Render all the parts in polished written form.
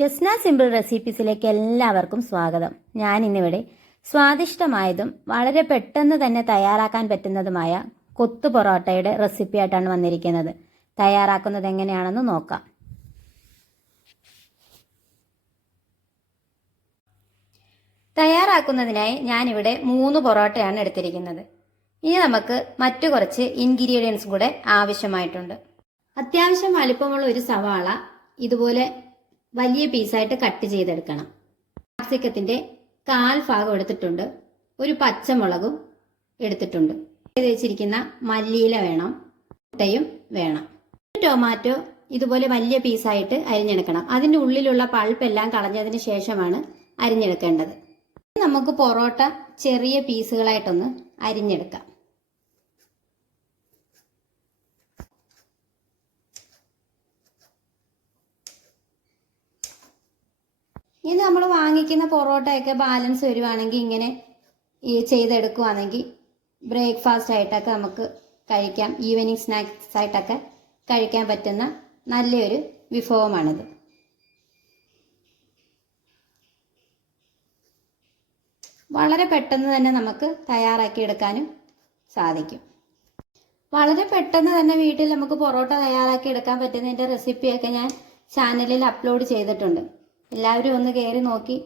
Jasna simple റെസിപ്പീസിലേക്ക് എല്ലാവർക്കും സ്വാഗതം. ഞാൻ ഇന്നിവിടെ സ്വാദിഷ്ടമായതും വളരെ പെട്ടെന്ന് തന്നെ തയ്യാറാക്കാൻ പറ്റുന്നതുമായ കൊത്തു പൊറോട്ടയുടെ റെസിപ്പി ആയിട്ടാണ് വന്നിരിക്കുന്നത്. തയ്യാറാക്കുന്നത് എങ്ങനെയാണെന്ന് നോക്കാം. തയ്യാറാക്കുന്നതിനായി ഞാനിവിടെ 3 പൊറോട്ടയാണ് എടുത്തിരിക്കുന്നത്. ഇനി നമുക്ക് മറ്റു കുറച്ച് ഇൻഗ്രീഡിയൻസ് കൂടെ ആവശ്യമായിട്ടുണ്ട്. അത്യാവശ്യം വലുപ്പമുള്ള ഒരു സവാള ഇതുപോലെ വലിയ പീസായിട്ട് കട്ട് ചെയ്തെടുക്കണം. ക്യാപ്സിക്കത്തിന്റെ 1/4 ഭാഗം എടുത്തിട്ടുണ്ട്. ഒരു പച്ചമുളകും എടുത്തിട്ടുണ്ട്. ചെയ്ത് വെച്ചിരിക്കുന്ന മല്ലിയില വേണം, മുട്ടയും വേണം. ടൊമാറ്റോ ഇതുപോലെ വലിയ പീസായിട്ട് അരിഞ്ഞെടുക്കണം. അതിൻ്റെ ഉള്ളിലുള്ള പൾപ്പെല്ലാം കളഞ്ഞതിന് ശേഷമാണ് അരിഞ്ഞെടുക്കേണ്ടത്. നമുക്ക് പൊറോട്ട ചെറിയ പീസുകളായിട്ടൊന്ന് അരിഞ്ഞെടുക്കാം. ഇത് നമ്മൾ വാങ്ങിക്കുന്ന പൊറോട്ടയൊക്കെ ബാലൻസ് വരുവാണെങ്കിൽ ഇങ്ങനെ ചെയ്തെടുക്കുവാണെങ്കിൽ ബ്രേക്ക്ഫാസ്റ്റ് ആയിട്ടൊക്കെ നമുക്ക് കഴിക്കാം. ഈവനിങ് സ്നാക്സ് ആയിട്ടൊക്കെ കഴിക്കാൻ പറ്റുന്ന നല്ലൊരു വിഭവമാണിത്. വളരെ പെട്ടെന്ന് തന്നെ നമുക്ക് തയ്യാറാക്കി എടുക്കാനും സാധിക്കും. വളരെ പെട്ടെന്ന് തന്നെ വീട്ടിൽ നമുക്ക് പൊറോട്ട തയ്യാറാക്കി എടുക്കാൻ പറ്റുന്നതിൻ്റെ റെസിപ്പിയൊക്കെ ഞാൻ ചാനലിൽ അപ്ലോഡ് ചെയ്തിട്ടുണ്ട്. എല്ലാവരും ഒന്ന് കയറി നോക്കി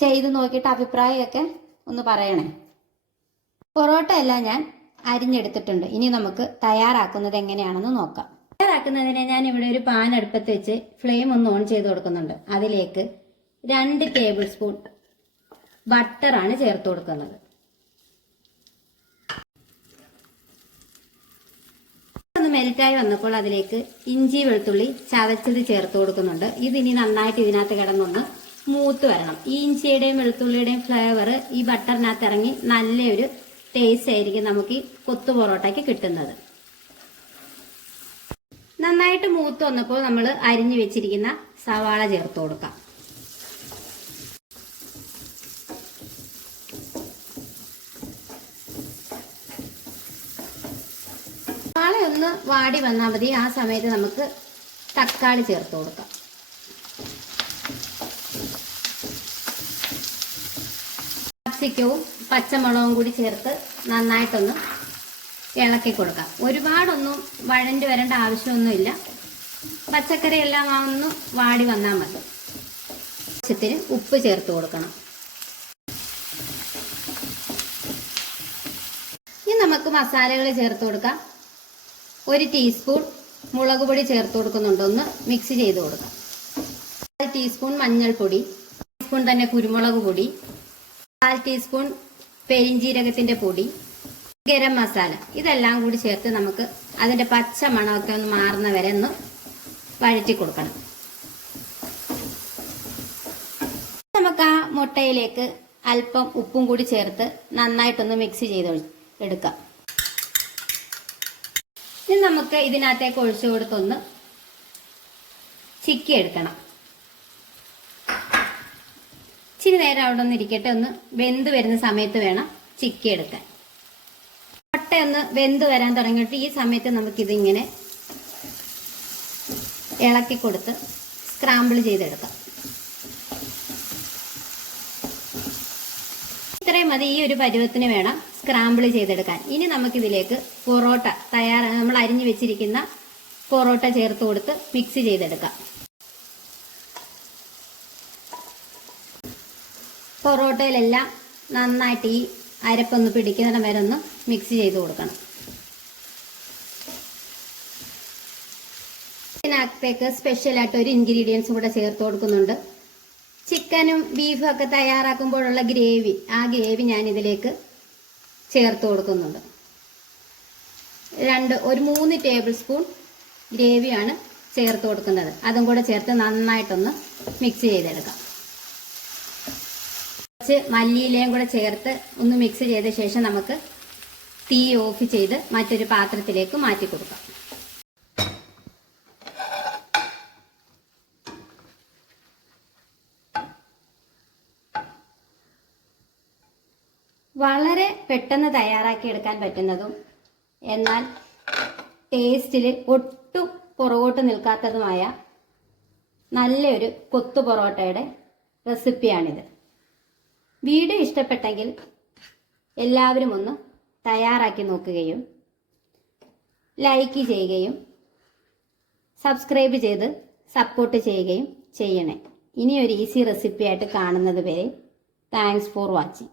ചെയ്ത് നോക്കിയിട്ട് അഭിപ്രായമൊക്കെ ഒന്ന് പറയണേ. പൊറോട്ട എല്ലാം ഞാൻ അരിഞ്ഞെടുത്തിട്ടുണ്ട്. ഇനി നമുക്ക് തയ്യാറാക്കുന്നത് എങ്ങനെയാണെന്ന് നോക്കാം. തയ്യാറാക്കുന്നതിന് ഞാൻ ഇവിടെ ഒരു പാൻ അടുപ്പത്ത് വെച്ച് ഫ്ലെയിം ഒന്ന് ഓൺ ചെയ്ത് കൊടുക്കുന്നുണ്ട്. അതിലേക്ക് 2 ടേബിൾ സ്പൂൺ ബട്ടറാണ് ചേർത്ത് കൊടുക്കുന്നത്. മെൽറ്റായി വന്നപ്പോൾ അതിലേക്ക് ഇഞ്ചി വെളുത്തുള്ളി ചതച്ചത് ചേർത്ത് കൊടുക്കുന്നുണ്ട്. ഇതിനി നന്നായിട്ട് ഇതിനകത്ത് കിടന്നൊന്ന് മൂത്ത് വരണം. ഈ ഇഞ്ചിയുടെയും വെളുത്തുള്ളിയുടെയും ഫ്ലേവർ ഈ ബട്ടറിനകത്ത് ഇറങ്ങി നല്ലൊരു ടേസ്റ്റ് ആയിരിക്കും നമുക്ക് ഈ കൊത്തു പൊറോട്ടയ്ക്ക് കിട്ടുന്നത്. നന്നായിട്ട് മൂത്ത് വന്നപ്പോൾ നമ്മൾ അരിഞ്ഞു വെച്ചിരിക്കുന്ന സവാള ചേർത്ത് കൊടുക്കാം. ഒന്ന് വാടി വന്നാൽ മതി. ആ സമയത്ത് നമുക്ക് തക്കാളി ചേർത്ത് കൊടുക്കാം. ക്യാപ്സിക്കവും പച്ചമുളകും കൂടി ചേർത്ത് നന്നായിട്ടൊന്ന് ഇളക്കി കൊടുക്കാം. ഒരുപാടൊന്നും വഴണ്ടി വരേണ്ട ആവശ്യമൊന്നുമില്ല. പച്ചക്കറി എല്ലാം ഒന്ന് വാടി വന്നാൽ മതി. ആവശ്യത്തിന് ഉപ്പ് ചേർത്ത് കൊടുക്കണം. ഇനി നമുക്ക് മസാലകൾ ചേർത്ത് കൊടുക്കാം. 1 ടീസ്പൂൺ മുളക് പൊടി ചേർത്ത് കൊടുക്കുന്നുണ്ട്. ഒന്ന് മിക്സ് ചെയ്ത് കൊടുക്കാം. 1 ടീസ്പൂൺ മഞ്ഞൾപ്പൊടി, ടീസ്പൂൺ തന്നെ കുരുമുളക് പൊടി, 1/4 ടീസ്പൂൺ പെരിഞ്ജീരകത്തിന്റെ പൊടി, ഗരം മസാല. ഇതെല്ലാം കൂടി ചേർത്ത് നമുക്ക് അതിന്റെ പച്ച മണമൊക്കെ ഒന്ന് മാറുന്ന വരെ ഒന്ന് വഴറ്റി കൊടുക്കണം. നമുക്ക് ആ മുട്ടയിലേക്ക് അല്പം ഉപ്പും കൂടി ചേർത്ത് നന്നായിട്ടൊന്ന് മിക്സ് ചെയ്ത് എടുക്കാം. ഇനി നമുക്ക് ഇതിനകത്തേക്ക് ഒഴിച്ചു കൊടുത്തൊന്ന് ചിക്കി എടുക്കണം. ഇച്ചിരി നേരം അവിടെ ഒന്ന് ഇരിക്കട്ടെ. ഒന്ന് വെന്ത് വരുന്ന സമയത്ത് വേണം ചിക്കി എടുക്കാൻ. മുട്ടയൊന്ന് വെന്ത് വരാൻ തുടങ്ങിയിട്ട് ഈ സമയത്ത് നമുക്കിതിങ്ങനെ ഇളക്കി കൊടുത്ത് സ്ക്രാമ്പിൾ ചെയ്തെടുക്കാം. ഇത്രയും മതി. ഈ ഒരു പരുവത്തിന് വേണം സ്ക്രാമ്പിൾ ചെയ്തെടുക്കാൻ. ഇനി നമുക്കിതിലേക്ക് പൊറോട്ട നമ്മൾ അരിഞ്ഞു വെച്ചിരിക്കുന്ന പൊറോട്ട ചേർത്ത് കൊടുത്ത് മിക്സ് ചെയ്തെടുക്കാം. പൊറോട്ടയിലെല്ലാം നന്നായിട്ട് ഈ അരപ്പൊന്ന് പിടിക്കുന്നിടം വരെ ഒന്ന് മിക്സ് ചെയ്ത് കൊടുക്കണം. ഇതിനകത്തേക്ക് സ്പെഷ്യലായിട്ട് ഒരു ഇൻഗ്രീഡിയൻസ് കൂടെ ചേർത്ത് കൊടുക്കുന്നുണ്ട്. ചിക്കനും ബീഫും ഒക്കെ തയ്യാറാക്കുമ്പോഴുള്ള ഗ്രേവി, ആ ഗ്രേവി ഞാൻ ഇതിലേക്ക് ചേർത്ത് കൊടുക്കുന്നുണ്ട്. ഒരു 3 ടേബിൾ സ്പൂൺ ഗ്രേവിയാണ് ചേർത്ത് കൊടുക്കുന്നത്. അതും കൂടെ ചേർത്ത് നന്നായിട്ടൊന്ന് മിക്സ് ചെയ്തെടുക്കാം. കുറച്ച് മല്ലിയിലയും കൂടെ ചേർത്ത് ഒന്ന് മിക്സ് ചെയ്ത ശേഷം നമുക്ക് തീ ഓഫ് ചെയ്ത് മറ്റൊരു പാത്രത്തിലേക്ക് മാറ്റി കൊടുക്കാം. വളരെ പെട്ടെന്ന് തയ്യാറാക്കി എടുക്കാൻ പറ്റുന്നതും എന്നാൽ ടേസ്റ്റിൽ ഒട്ടും പുറകോട്ട് നിൽക്കാത്തതുമായ നല്ലൊരു കൊത്തു പൊറോട്ടയുടെ റെസിപ്പിയാണിത്. വീഡിയോ ഇഷ്ടപ്പെട്ടെങ്കിൽ എല്ലാവരും ഒന്ന് തയ്യാറാക്കി നോക്കുകയും ലൈക്ക് ചെയ്യുകയും സബ്സ്ക്രൈബ് ചെയ്ത് സപ്പോർട്ട് ചെയ്യുകയും ചെയ്യണേ. ഇനിയൊരു ഈസി റെസിപ്പിയായിട്ട് കാണുന്നത് വരെ താങ്ക്സ് ഫോർ വാച്ചിങ്.